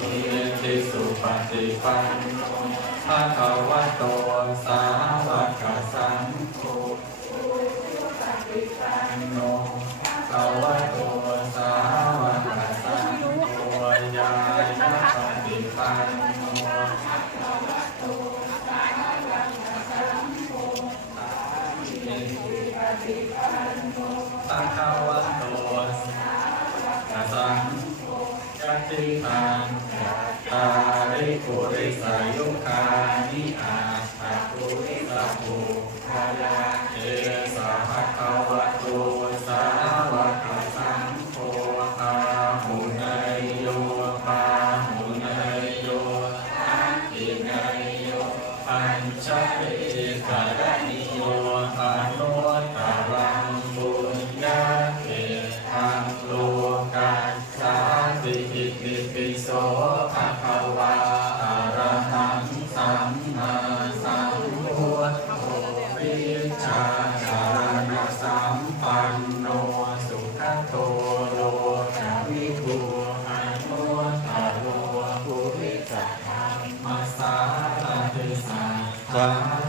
อิติสุปฏิปันโนภะคะวะโตสาวกสังโฆโนภะคะวะโตสาวกสังโฆญาณปฏิปันโนภะคะวะโตสังฆติตังตาริปุริสายุคานิอาภะปุริสปุขยาเอสะภะคะวะโตสาวกสังโฆอาหุเนยโยปาหุเนยโยอาทิเนยโยปัญจเวกรณิโยอนุตตรังบุญญาเขตังโลกัสสาติอิติปิโสภะคะวะอะระหังสัมมาสัมพุทโธวิชชาจารณะสัมปันโนสุขโตโลกวิทูอนุตตโรปุริสธรรมสารติสัทธา